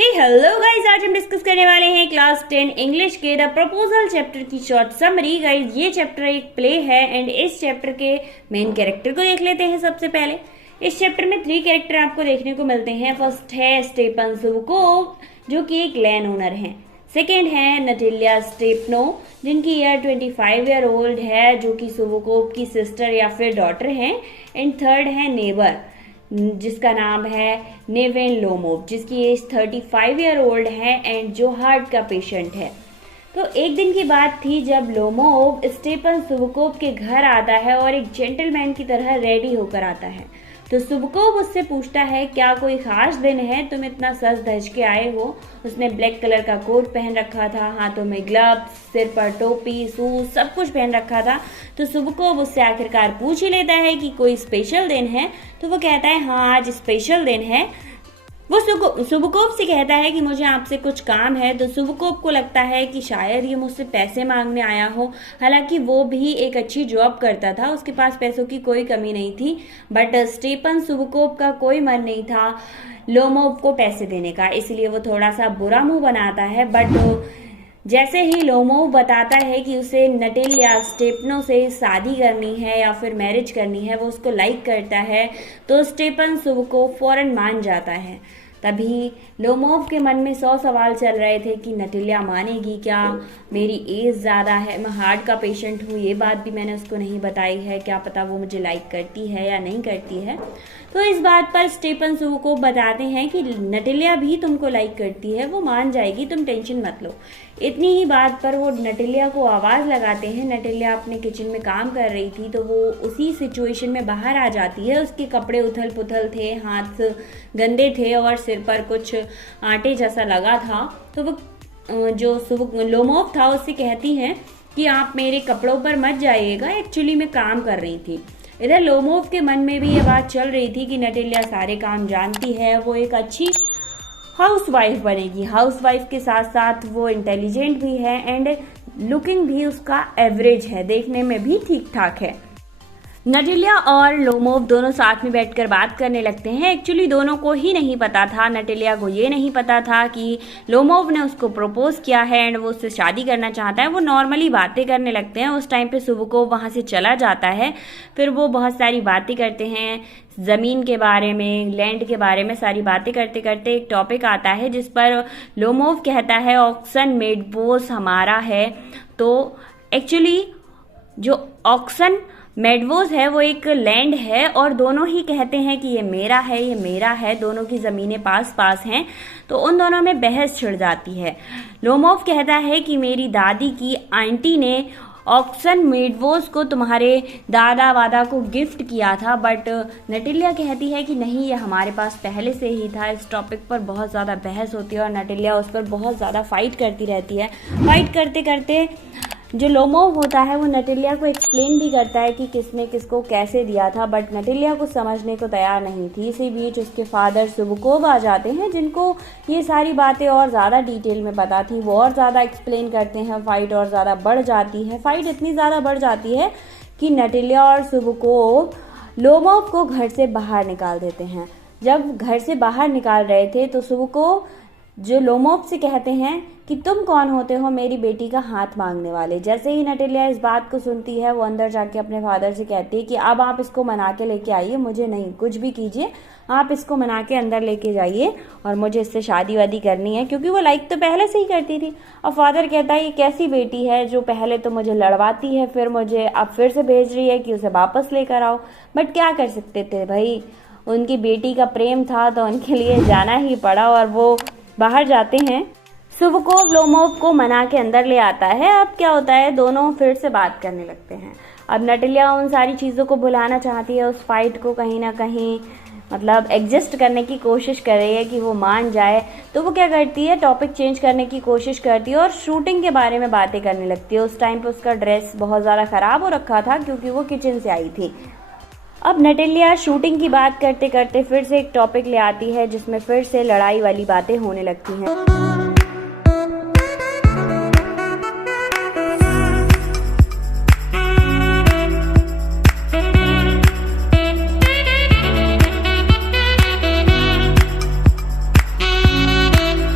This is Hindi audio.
हेलो गाइस, आज हम डिस्कस करने वाले हैं क्लास 10 इंग्लिश के द प्रपोजल चैप्टर की शॉर्ट समरी। गाइस, ये चैप्टर एक प्ले है एंड इस चैप्टर के मेन कैरेक्टर को देख लेते हैं। सबसे पहले इस चैप्टर में 3 कैरेक्टर आपको देखने को मिलते हैं। फर्स्ट है स्टेफन सुवकोव, जो कि एक लैंड ओनर है। सेकेंड है नटेलिया स्टेपनो, जिनकी ईयर 25 ईयर ओल्ड है, जो कि सुवकोव की सिस्टर या फिर डॉटर है। एंड थर्ड है नेबर, जिसका नाम है नेवेन लोमोव, जिसकी एज 35 ईयर ओल्ड है एंड जो हार्ट का पेशेंट है। तो एक दिन की बात थी जब लोमोव स्टेफन सुवकोव के घर आता है और एक जेंटलमैन की तरह रेडी होकर आता है। तो सुवकोव उससे पूछता है, क्या कोई खास दिन है, तुम इतना सज धज के आए हो। उसने ब्लैक कलर का कोट पहन रखा था, हाथों में ग्लव्स, सिर पर टोपी, शूज, सब कुछ पहन रखा था। तो सुवकोव उससे आखिरकार पूछ ही लेता है कि कोई स्पेशल दिन है। तो वो कहता है, हाँ आज स्पेशल दिन है। वो सुवकोव से कहता है कि मुझे आपसे कुछ काम है। तो सुवकोव को लगता है कि शायद ये मुझसे पैसे मांगने आया हो। हालांकि वो भी एक अच्छी जॉब करता था, उसके पास पैसों की कोई कमी नहीं थी। बट स्टेफन सुवकोव का कोई मन नहीं था लोमोव को पैसे देने का, इसलिए वो थोड़ा सा बुरा मुंह बनाता है। बट जैसे ही लोमोव बताता है कि उसे नटेलिया स्टेपनो से शादी करनी है या फिर मैरिज करनी है, वो उसको लाइक करता है, तो स्टेफन सुवकोव फौरन मान जाता है। तभी लोमोव के मन में 100 सवाल चल रहे थे कि नटेलिया मानेगी क्या, मेरी एज ज़्यादा है, मैं हार्ट का पेशेंट हूँ, ये बात भी मैंने उसको नहीं बताई है, क्या पता वो मुझे लाइक करती है या नहीं करती है। तो इस बात पर स्टेफन सुवकोव बताते हैं कि नटेलिया भी तुमको लाइक करती है, वो मान जाएगी, तुम टेंशन मत लो। इतनी ही बात पर वो नटेलिया को आवाज़ लगाते हैं। नटेलिया अपने किचन में काम कर रही थी, तो वो उसी सिचुएशन में बाहर आ जाती है। उसके कपड़े उथल पुथल थे, हाथ गंदे थे और सिर पर कुछ आटे जैसा लगा था। तो वो जो लोमोव था उससे कहती हैं कि आप मेरे कपड़ों पर मत जाइएगा, एक्चुअली मैं काम कर रही थी। इधर लोमोव के मन में भी ये बात चल रही थी कि नटेलिया सारे काम जानती है, वो एक अच्छी हाउसवाइफ बनेगी। हाउसवाइफ के साथ साथ वो इंटेलिजेंट भी है एंड लुकिंग भी उसका एवरेज है, देखने में भी ठीक ठाक है। नटेलिया और लोमोव दोनों साथ में बैठकर बात करने लगते हैं। एक्चुअली दोनों को ही नहीं पता था, नटेलिया को ये नहीं पता था कि लोमोव ने उसको प्रपोज किया है एंड वो उससे शादी करना चाहता है। वो नॉर्मली बातें करने लगते हैं। उस टाइम पे सुवकोव वहाँ से चला जाता है। फिर वो बहुत सारी बातें करते हैं, ज़मीन के बारे में, लैंड के बारे में सारी बातें करते करते एक टॉपिक आता है जिस पर लोमोव कहता है ऑक्सन मेडवोस हमारा है। तो एक्चुअली जो ऑक्सन मेडवोस है वो एक लैंड है और दोनों ही कहते हैं कि ये मेरा है, ये मेरा है, दोनों की ज़मीनें पास पास हैं। तो उन दोनों में बहस छिड़ जाती है। लोमोव कहता है कि मेरी दादी की आंटी ने ऑक्सन मेडवोस को तुम्हारे दादा वादा को गिफ्ट किया था। बट नटेलिया कहती है कि नहीं, ये हमारे पास पहले से ही था। इस टॉपिक पर बहुत ज़्यादा बहस होती है और नटेलिया उस पर बहुत ज़्यादा फाइट करती रहती है। फाइट करते करते जो लोमोव होता है वो नटेलिया को एक्सप्लेन भी करता है कि किसने किसको कैसे दिया था, बट नटेलिया को समझने को तैयार नहीं थी। इसी बीच उसके फादर सुवकोव आ जाते हैं, जिनको ये सारी बातें और ज़्यादा डिटेल में पता थी। वो और ज़्यादा एक्सप्लेन करते हैं, फाइट और ज़्यादा बढ़ जाती है। फाइट इतनी ज़्यादा बढ़ जाती है कि नटेलिया और सुवकोव लोमोव को घर से बाहर निकाल देते हैं। जब घर से बाहर निकाल रहे थे तो सुवकोव जो लोमोव से कहते हैं कि तुम कौन होते हो मेरी बेटी का हाथ मांगने वाले। जैसे ही नटेलिया इस बात को सुनती है, वो अंदर जाके अपने फादर से कहती है कि अब आप इसको मना के लेके आइए, मुझे नहीं, कुछ भी कीजिए, आप इसको मना के अंदर लेके जाइए और मुझे इससे शादी वादी करनी है, क्योंकि वो लाइक तो पहले से ही करती थी। अब फादर कहता है ये कैसी बेटी है जो पहले तो मुझे लड़वाती है, फिर मुझे अब फिर से भेज रही है कि उसे वापस लेकर आओ। बट क्या कर सकते थे भाई, उनकी बेटी का प्रेम था तो उनके लिए जाना ही पड़ा और वो बाहर जाते हैं। सुवकोव लोमोव को मना के अंदर ले आता है। अब क्या होता है, दोनों फिर से बात करने लगते हैं। अब नटेलिया उन सारी चीज़ों को भुलाना चाहती है, उस फाइट को कहीं ना कहीं मतलब एडजस्ट करने की कोशिश कर रही है कि वो मान जाए। तो वो क्या करती है, टॉपिक चेंज करने की कोशिश करती है और शूटिंग के बारे में बातें करने लगती है। उस टाइम पे उसका ड्रेस बहुत ज़्यादा ख़राब हो रखा था क्योंकि वो किचन से आई थी। अब नटेलिया शूटिंग की बात करते करते फिर से एक टॉपिक ले आती है जिसमें फिर से लड़ाई वाली बातें होने लगती हैं।